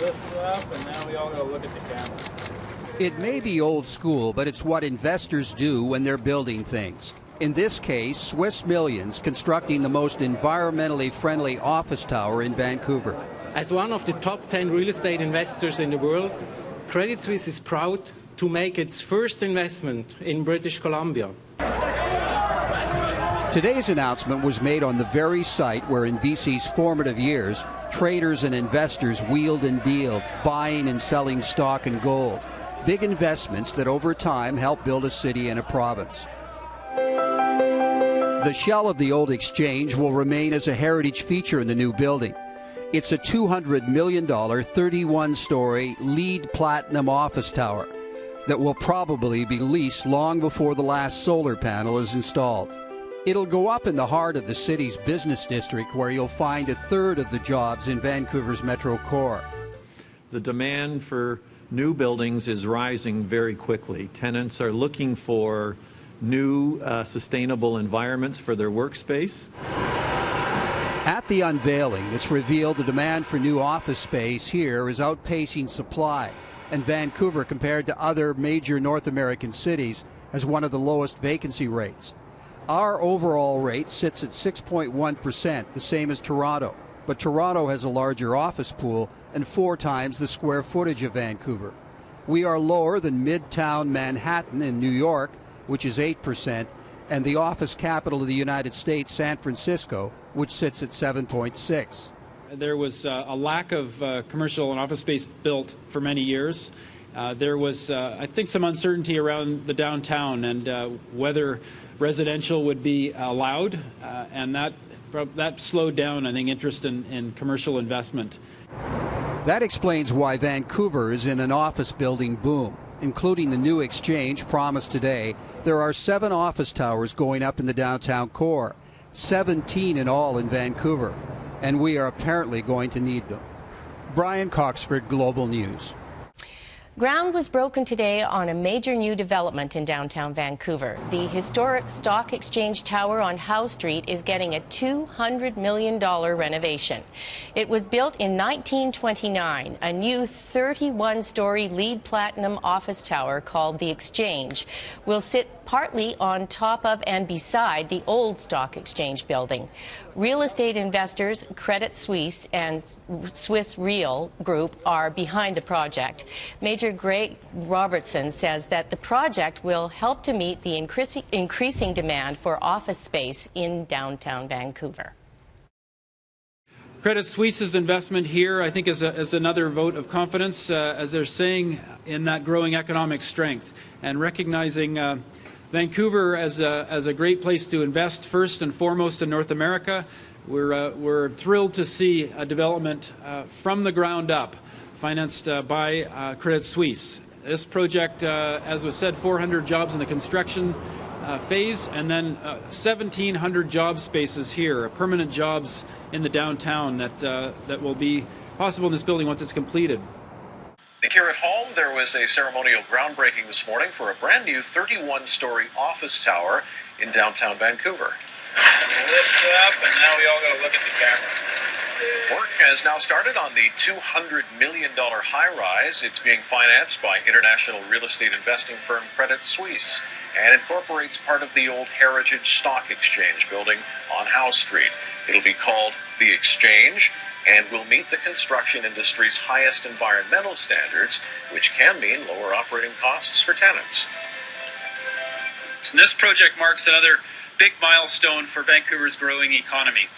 Lift up, and now we all gotta look at the camera. It may be old school, but it's what investors do when they're building things. In this case, Swiss Millions constructing the most environmentally friendly office tower in Vancouver. As one of the top 10 real estate investors in the world, Credit Suisse is proud to make its first investment in British Columbia. Today's announcement was made on the very site where in BC's formative years, traders and investors wheeled and dealed, buying and selling stock and gold. Big investments that over time helped build a city and a province. The shell of the old exchange will remain as a heritage feature in the new building. It's a $200 million, 31-story, LEED Platinum office tower that will probably be leased long before the last solar panel is installed. It'll go up in the heart of the city's business district, where you'll find a third of the jobs in Vancouver's metro core. The demand for new buildings is rising very quickly. Tenants are looking for new sustainable environments for their workspace. At the unveiling, it's revealed the demand for new office space here is outpacing supply, and Vancouver, compared to other major North American cities, has one of the lowest vacancy rates. Our overall rate sits at 6.1%, the same as Toronto, but Toronto has a larger office pool and 4 times the square footage of Vancouver. We are lower than Midtown Manhattan in New York, which is 8%, and the office capital of the United States, San Francisco, which sits at 7.6%. There was a lack of commercial and office space built for many years. There was, I think, some uncertainty around the downtown and whether residential would be allowed, and that slowed down, I think, interest in commercial investment. That explains why Vancouver is in an office building boom. Including the new exchange promised today, there are 7 office towers going up in the downtown core, 17 in all in Vancouver, and we are apparently going to need them. Brian Coxford, Global News. Ground was broken today on a major new development in downtown Vancouver. The historic Stock Exchange Tower on Howe Street is getting a $200 million renovation. It was built in 1929, a new 31-story LEED Platinum office tower called the Exchange will sit partly on top of and beside the old Stock Exchange building. Real estate investors Credit Suisse and Swiss Real Group are behind the project. Major Greg Robertson says that the project will help to meet the increasing demand for office space in downtown Vancouver. Credit Suisse's investment here, I think, is another vote of confidence, as they're saying, in that growing economic strength and recognizing Vancouver as a great place to invest, first and foremost in North America. We're thrilled to see a development from the ground up, financed by Credit Suisse. This project, as was said, 400 jobs in the construction phase, and then 1,700 job spaces here, permanent jobs in the downtown that will be possible in this building once it's completed. Here at home, there was a ceremonial groundbreaking this morning for a brand new 31-story office tower in downtown Vancouver. Lift up, and now we all got to look at the camera. Work has now started on the $200 million high-rise. It's being financed by international real estate investing firm Credit Suisse and incorporates part of the old Heritage Stock Exchange building on Howe Street. It'll be called the Exchange and will meet the construction industry's highest environmental standards, which can mean lower operating costs for tenants. And this project marks another big milestone for Vancouver's growing economy.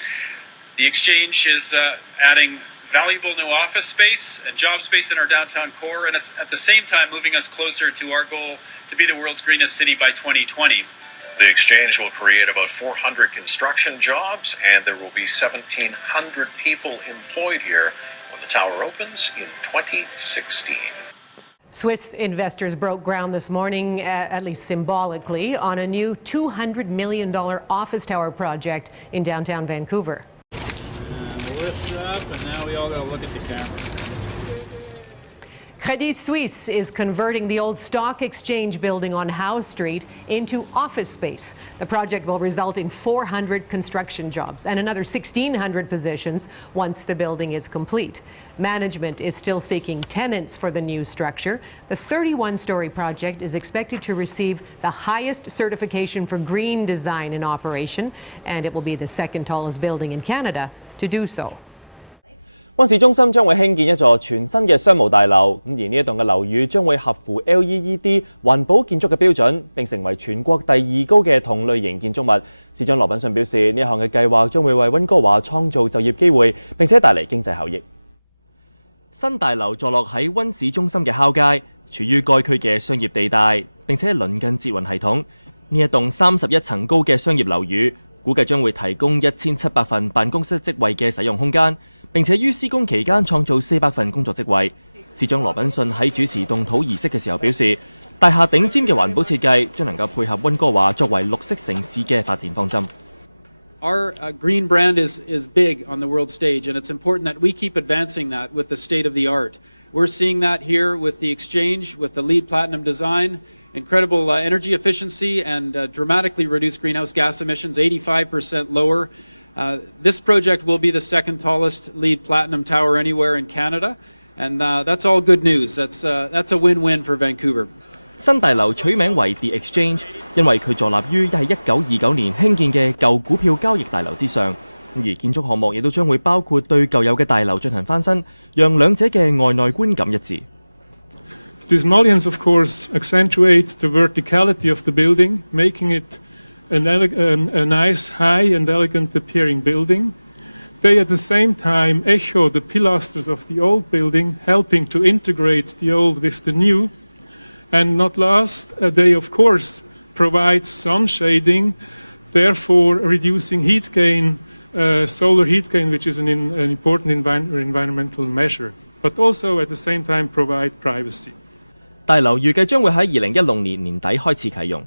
The Exchange is adding valuable new office space and job space in our downtown core, and it's at the same time moving us closer to our goal to be the world's greenest city by 2020. The Exchange will create about 400 construction jobs, and there will be 1,700 people employed here when the tower opens in 2016. Swiss investors broke ground this morning, at least symbolically, on a new $200 million office tower project in downtown Vancouver. And lift up, and now we all got to look at the camera. Credit Suisse is converting the old stock exchange building on Howe Street into office space. The project will result in 400 construction jobs and another 1,600 positions once the building is complete. Management is still seeking tenants for the new structure. The 31-story project is expected to receive the highest certification for green design in operation, and it will be the second tallest building in Canada to do so. 溫市中心將會興建一座全新嘅商務大樓，而呢一棟嘅樓宇將會合乎 LEED 環保建築嘅標準，並成為全國第2高嘅同類型建築物。市長羅品遜表示，呢一項嘅計劃將會為溫哥華創造就業機會，並且帶嚟經濟效益。新大樓坐落喺溫市中心嘅烤街，處於該區嘅商業地帶，並且鄰近捷運系統。呢一棟31層高嘅商業樓宇，估計將會提供1700份辦公室職位嘅使用空間。並且於施工期間創造400份工作職位。市長羅品遜喺主持動土儀式嘅時候表示，大廈頂尖嘅環保設計將能夠配合溫哥華作為綠色城市嘅發展方針。Our green brand is big on the world stage, and it's important that we keep advancing that with the state of the art. We're seeing that here with the exchange, with the LEED Platinum design, incredible energy efficiency, and dramatically reduced greenhouse gas emissions, 85% lower. This project will be the second tallest LEED Platinum tower anywhere in Canada, and that's all good news. That's a win-win for Vancouver. 新大樓取名為 The Exchange， 因為佢坐立於1929年興建嘅舊股票交易大樓之上，而建築項目亦都將會包括對舊有嘅大樓進行翻新，讓兩者嘅外內觀感一致。These mullions, of course, accentuate the verticality of the building, making it a nice, high and elegant appearing building. They at the same time echo the pilasters of the old building, helping to integrate the old with the new. And not last, they of course provide sun shading, therefore reducing heat gain, solar heat gain, which is an important environmental measure, but also at the same time provide privacy. 大樓預計將會喺2016年年底開始啟用。